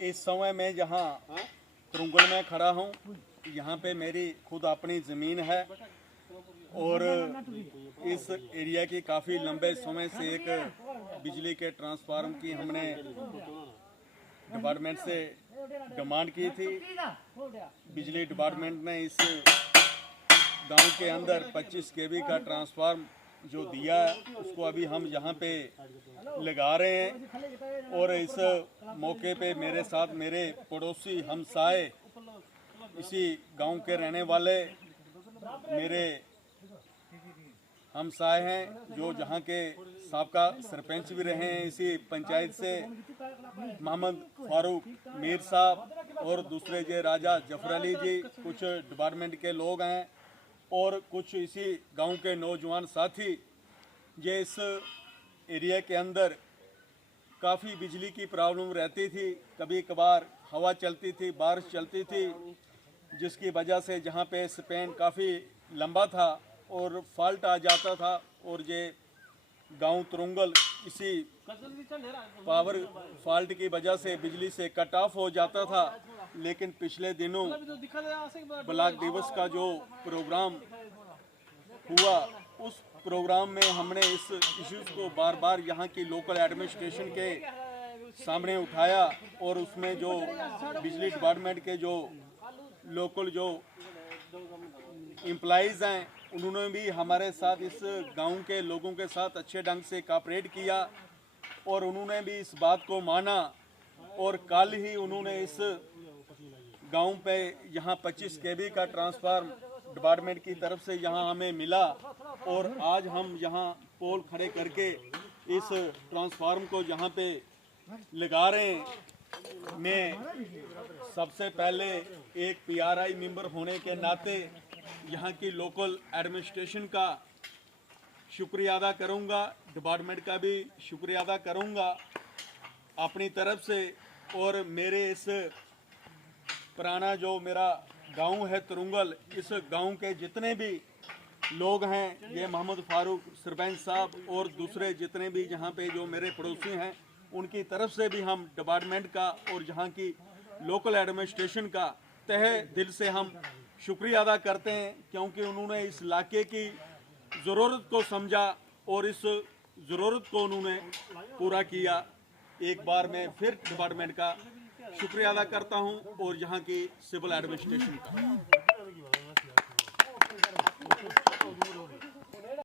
इस समय मैं जहाँ तुरंगल में खड़ा हूँ, यहाँ पे मेरी खुद अपनी ज़मीन है और इस एरिया की काफ़ी लंबे समय से एक बिजली के ट्रांसफार्मर की हमने डिपार्टमेंट से डिमांड की थी। बिजली डिपार्टमेंट ने इस गांव के अंदर 25 केवी का ट्रांसफार्मर जो दिया है उसको अभी हम यहाँ पे लगा रहे हैं। और इस मौके पे मेरे साथ मेरे पड़ोसी हमसाए, इसी गांव के रहने वाले मेरे हमसाए हैं जो जहाँ के साबका सरपंच भी रहे हैं इसी पंचायत से, मोहम्मद फारूक मीर साहब, और दूसरे जे राजा जफर अली जी, कुछ डिपार्टमेंट के लोग हैं और कुछ इसी गांव के नौजवान साथी। ये इस एरिया के अंदर काफ़ी बिजली की प्रॉब्लम रहती थी, कभी कभार हवा चलती थी, बारिश चलती थी, जिसकी वजह से जहाँ पे स्पैन काफ़ी लंबा था और फॉल्ट आ जाता था और ये गांव तुरंगल इसी पावर फॉल्ट की वजह से बिजली से कट ऑफ हो जाता था। लेकिन पिछले दिनों ब्लॉक दिवस का जो प्रोग्राम हुआ, उस प्रोग्राम में हमने इस इश्यूज़ को बार बार यहाँ की लोकल एडमिनिस्ट्रेशन के सामने उठाया और उसमें जो बिजली डिपार्टमेंट के जो लोकल जो एम्प्लॉइज़ हैं उन्होंने भी हमारे साथ इस गांव के लोगों के साथ अच्छे ढंग से कोऑपरेट किया और उन्होंने भी इस बात को माना। और कल ही उन्होंने इस गांव पे यहाँ 25 केवी का ट्रांसफार्मर डिपार्टमेंट की तरफ से यहाँ हमें मिला और आज हम यहाँ पोल खड़े करके इस ट्रांसफार्मर को यहाँ पे लगा रहे हैं। मैं सबसे पहले एक पीआरआई मेंबर होने के नाते यहाँ की लोकल एडमिनिस्ट्रेशन का शुक्रिया अदा करूँगा, डिपार्टमेंट का भी शुक्रिया अदा करूँगा अपनी तरफ से। और मेरे इस पुराना जो मेरा गांव है तुरंगल, इस गांव के जितने भी लोग हैं, ये मोहम्मद फारूक सरपंच साहब और दूसरे जितने भी यहाँ पे जो मेरे पड़ोसी हैं, उनकी तरफ से भी हम डिपार्टमेंट का और यहाँ की लोकल एडमिनिस्ट्रेशन का तहे दिल से हम शुक्रिया अदा करते हैं, क्योंकि उन्होंने इस इलाके की ज़रूरत को समझा और इस ज़रूरत को उन्होंने पूरा किया। एक बार मैं फिर डिपार्टमेंट का शुक्रिया अदा करता हूं और यहाँ की सिविल एडमिनिस्ट्रेशन का।